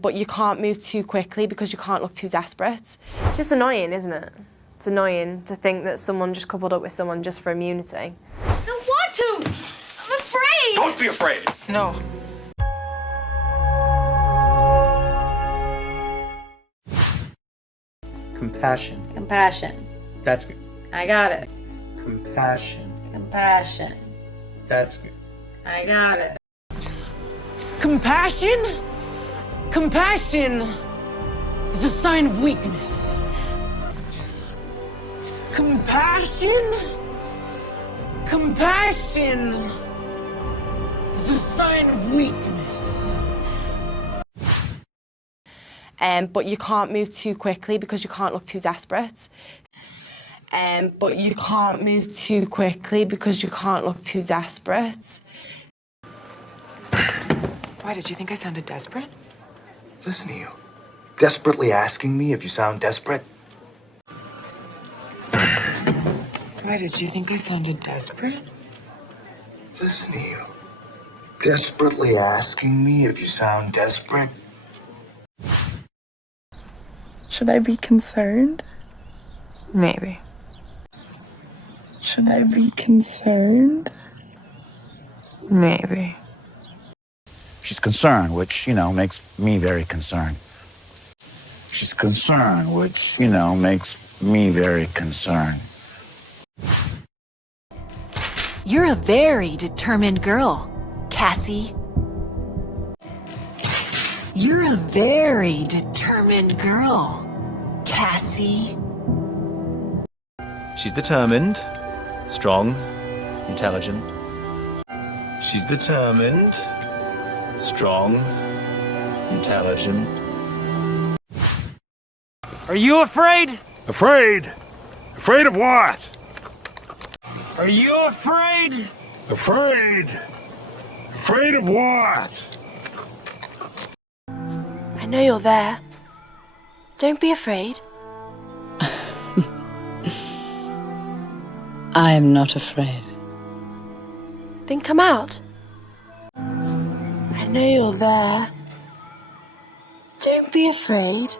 but you can't move too quickly because you can't look too desperate. It's just annoying, isn't it? It's annoying to think that someone just coupled up with someone just for immunity. I don't want to! I'm afraid! Don't be afraid! No. Compassion. Compassion. That's good. I got it. Compassion. Compassion. That's good. I got it. Compassion? Compassion is a sign of weakness. Compassion? Compassion is a sign of weakness. But you can't move too quickly because you can't look too desperate. But you can't move too quickly because you can't look too desperate. Why, did you think I sounded desperate? Listen to you. Desperately asking me if you sound desperate? Why, did you think I sounded desperate? Listen to you. Desperately asking me if you sound desperate? Should I be concerned? Maybe. Should I be concerned? Maybe. She's concerned, which, makes me very concerned. She's concerned, which, makes me very concerned. You're a very determined girl, Cassie. You're a very determined girl, Cassie. She's determined, strong, intelligent. She's determined, strong, intelligent. Are you afraid? Afraid? Afraid of what? Are you afraid? Afraid? Afraid of what? I know you're there. Don't be afraid. I am not afraid. Then come out. I know you're there. Don't be afraid.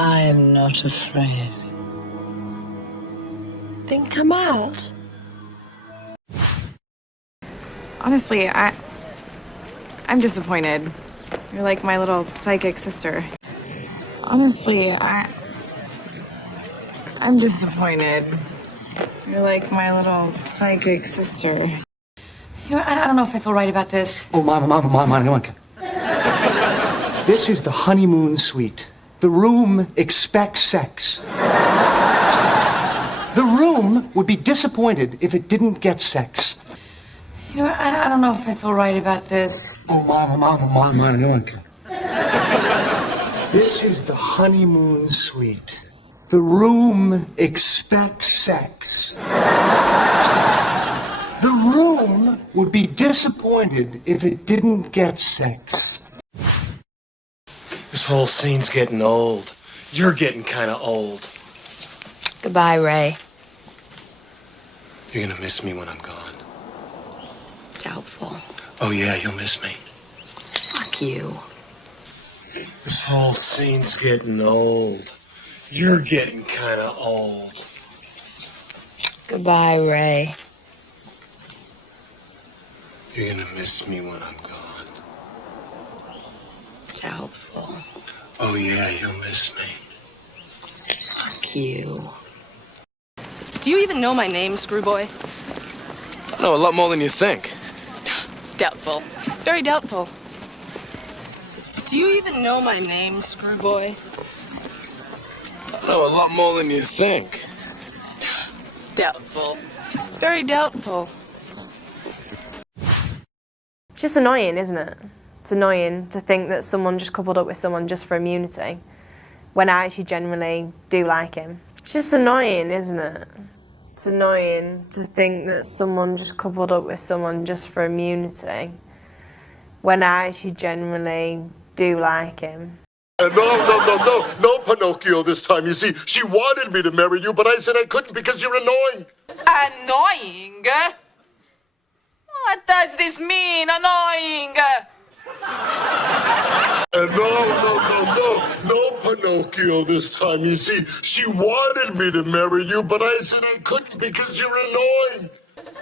I am not afraid. Then come out. Honestly, I'm disappointed. You're like my little psychic sister. Honestly, I'm disappointed. You're like my little psychic sister. You know, I don't know if I feel right about this. Oh, Monica. This is the honeymoon suite. The room expects sex. The room would be disappointed if it didn't get sex. You know, I don't know if I feel right about this. Oh, Monica. This is the honeymoon suite. The room expects sex. The room would be disappointed if it didn't get sex. This whole scene's getting old. You're getting kind of old. Goodbye, Ray. You're gonna miss me when I'm gone. Doubtful. Oh yeah, you'll miss me. Fuck you. This whole scene's getting old. You're getting kind of old. Goodbye, Ray. You're gonna miss me when I'm gone. Doubtful. Oh yeah, you'll miss me. Fuck you. Do you even know my name, Screwboy? I know a lot more than you think. Doubtful. Very doubtful. Do you even know my name, Screwboy? I know a lot more than you think. Doubtful. Very doubtful. It's just annoying, isn't it? It's annoying to think that someone just coupled up with someone just for immunity, when I actually genuinely do like him. It's just annoying, isn't it? It's annoying to think that someone just coupled up with someone just for immunity, when I actually genuinely do like him. No, Pinocchio this time. You see, she wanted me to marry you, but I said I couldn't because you're annoying. Annoying? does this mean? Annoying. No, Pinocchio this time. You see, she wanted me to marry you, but I said I couldn't because you're annoying.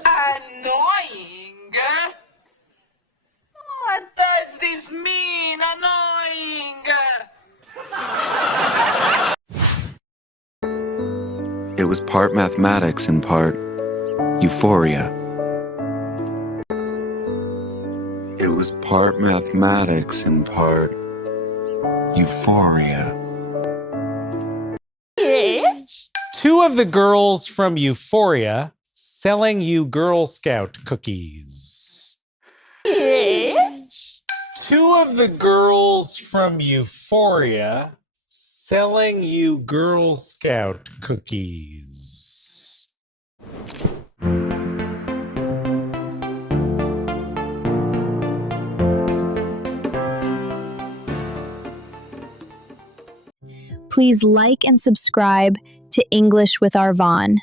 Annoying? What does this mean? Annoying. It was part mathematics and part euphoria. It was part mathematics and part euphoria. Two of the girls from Euphoria selling you Girl Scout cookies. Two of the girls from Euphoria selling you Girl Scout cookies. Please like and subscribe to English with Arvaan.